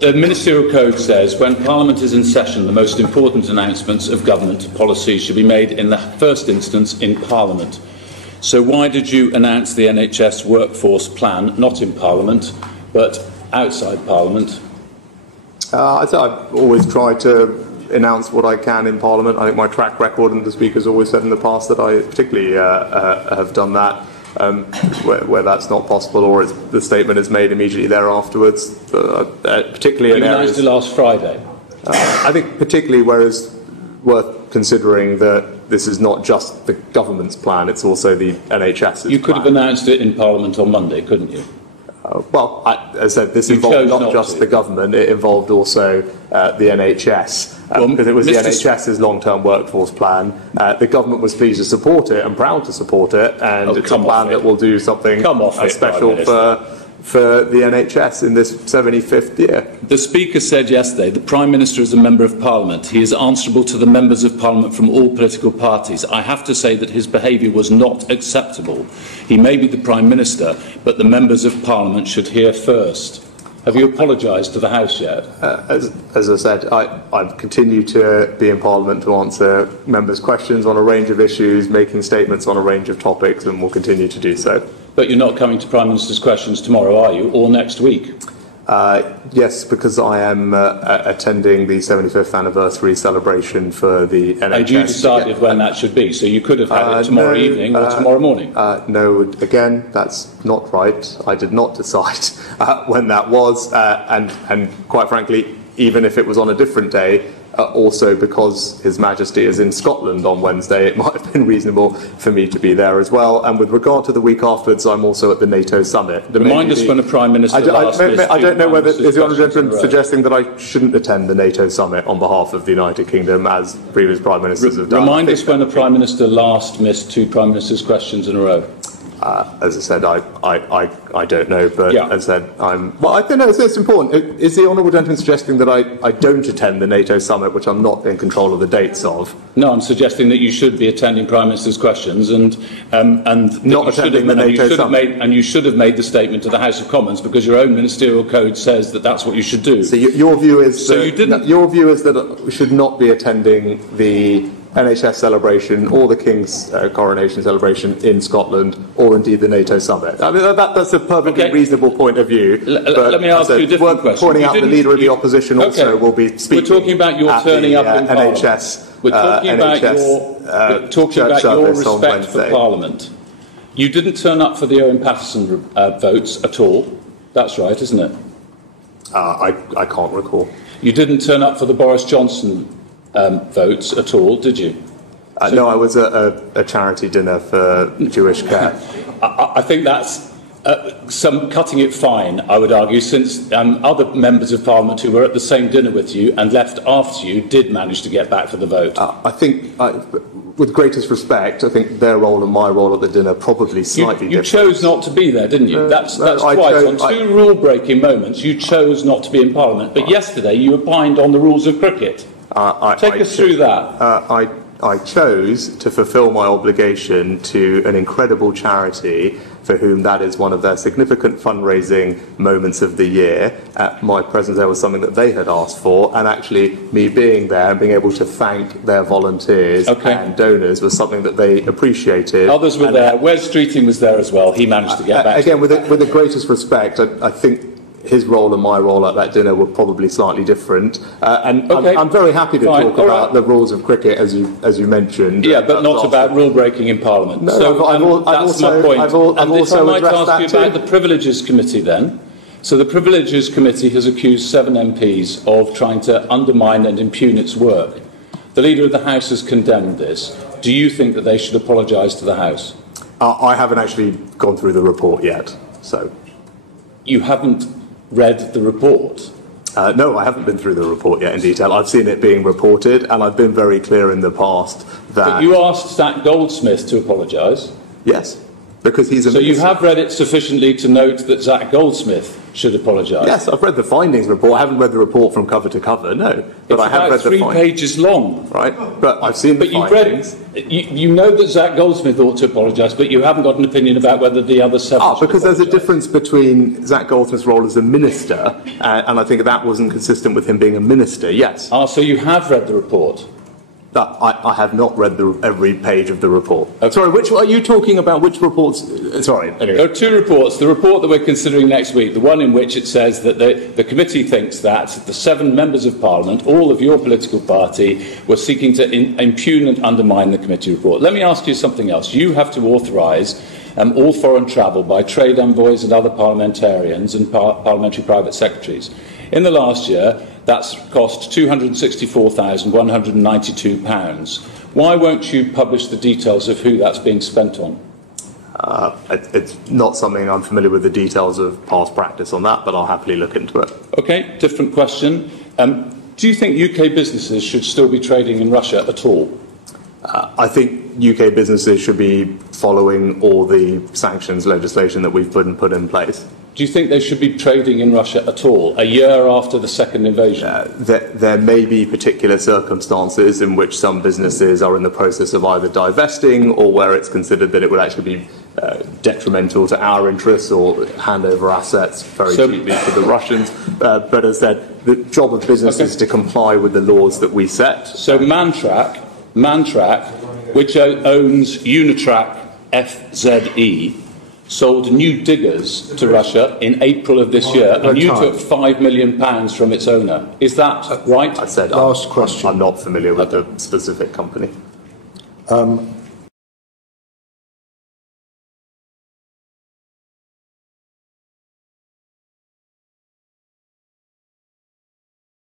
The Ministerial Code says when Parliament is in session, the most important announcements of government policy should be made in the first instance in Parliament. So why did you announce the NHS workforce plan, not in Parliament, but outside Parliament? I've always tried to announce what I can in Parliament. I think my track record, and the Speaker's always said in the past that I particularly have done that. Where that's not possible, or the statement is made immediately thereafterwards, particularly in areas. You announced it last Friday. I think particularly where it's worth considering that this is not just the government's plan, it's also the NHS's plan. You could have announced it in Parliament on Monday, couldn't you? As I said, this involved not just the government, it involved also the NHS, because it was the NHS's long-term workforce plan. The government was pleased to support it and proud to support it, and it's a plan that will do something special for the NHS in this 75th year. The Speaker said yesterday the Prime Minister is a Member of Parliament. He is answerable to the Members of Parliament from all political parties. I have to say that his behaviour was not acceptable. He may be the Prime Minister, but the Members of Parliament should hear first. Have you apologised to the House yet? As I said, I continue to be in Parliament to answer members' questions on a range of issues, making statements on a range of topics, and will continue to do so. But you're not coming to Prime Minister's questions tomorrow, are you, or next week? Yes, because I am attending the 75th anniversary celebration for the NHS. And you decided when that should be, so you could have had it tomorrow evening or tomorrow morning? No, again, that's not right. I did not decide when that was, and quite frankly, even if it was on a different day, also because His Majesty is in Scotland on Wednesday, it might have been reasonable for me to be there as well. And with regard to the week afterwards, I'm also at the NATO summit. Remind us when the Prime Minister I don't know whether is the Honourable Gentleman suggesting that I shouldn't attend the NATO summit on behalf of the United Kingdom, as previous Prime Ministers have done. Remind us when the Prime Minister last missed two Prime Minister's questions in a row. As I said, I don't know, but Yeah. as I said, I think it's important. Is the Honourable Gentleman suggesting that I don't attend the NATO summit, which I'm not in control of the dates of? No, I'm suggesting that you should be attending Prime Minister's questions and not attending the NATO summit. And you should have made the statement to the House of Commons, because your own ministerial code says that that's what you should do. So your view is So you didn't. Your view is that we should not be attending the NHS celebration or the King's coronation celebration in Scotland, or indeed the NATO summit. I mean, that's a perfectly reasonable point of view. Let me ask you a different question. Pointing out the Leader of the Opposition also will be speaking. We're talking about your turning up in Parliament. NHS. We're talking about your respect for Parliament. You didn't turn up for the Owen Paterson votes at all. That's right, isn't it? I can't recall. You didn't turn up for the Boris Johnson votes at all, did you? No, I was at a charity dinner for Jewish care. I think that's some cutting it fine, I would argue, since other members of Parliament who were at the same dinner with you and left after you did manage to get back for the vote. I think, with greatest respect, I think their role and my role at the dinner probably slightly different. You chose not to be there, didn't you? That's twice. On two rule-breaking moments, you chose not to be in Parliament. But yesterday, you opined on the rules of cricket. Take us through that. I chose to fulfil my obligation to an incredible charity for whom that is one of their significant fundraising moments of the year. My presence there was something that they had asked for, and actually me being there and being able to thank their volunteers and donors was something that they appreciated. Others were there. Wes Streeting was there as well. He managed to get back. Again, with the greatest respect, I think his role and my role at that dinner were probably slightly different, and I'm very happy to talk about the rules of cricket as you mentioned. Yeah, but not about rule breaking in Parliament. No, so that's my point. I've also addressed that too. About the Privileges Committee then. So the Privileges Committee has accused 7 MPs of trying to undermine and impugn its work. The Leader of the House has condemned this. Do you think that they should apologise to the House? I haven't actually gone through the report yet, so. You haven't read the report? No, I haven't been through the report yet in detail. I've seen it being reported, and I've been very clear in the past that... But you asked Zach Goldsmith to apologise. Yes. because he's a So minister. you have read it sufficiently to note that Zach Goldsmith should apologise? Yes, I've read the findings report. I haven't read the report from cover to cover, no. But I have read the findings. It's 3 pages long. Right, but I've seen the findings. You know that Zach Goldsmith ought to apologise, but you haven't got an opinion about whether the other 7 should because there's a apologise. difference between Zach Goldsmith's role as a minister, and I think that wasn't consistent with him being a minister, yes. So you have read the report? I have not read every page of the report. Okay. Sorry, which are you talking about? Which reports? Sorry. Anyway. There are 2 reports. The report that we're considering next week, the one in which it says that the committee thinks that the 7 members of Parliament, all of your political party, were seeking to impugn and undermine the committee report. Let me ask you something else. You have to authorise all foreign travel by trade envoys and other parliamentarians and parliamentary private secretaries. In the last year, that's cost £264,192. Why won't you publish the details of who that's being spent on? It's not something I'm familiar with the details of past practice on that, but I'll happily look into it. OK, different question. Do you think UK businesses should still be trading in Russia at all? I think UK businesses should be following all the sanctions legislation that we've put in place. Do you think they should be trading in Russia at all, a year after the second invasion? There may be particular circumstances in which some businesses are in the process of either divesting or where it's considered that it would actually be detrimental to our interests or hand over assets very cheaply to the Russians. But as I said, the job of business is to comply with the laws that we set. So Mantrack, which owns Unitrack FZE, sold new diggers to Russia in April of this year, and you took £5 million from its owner. Is that right? I said last question. I'm not familiar with the specific company.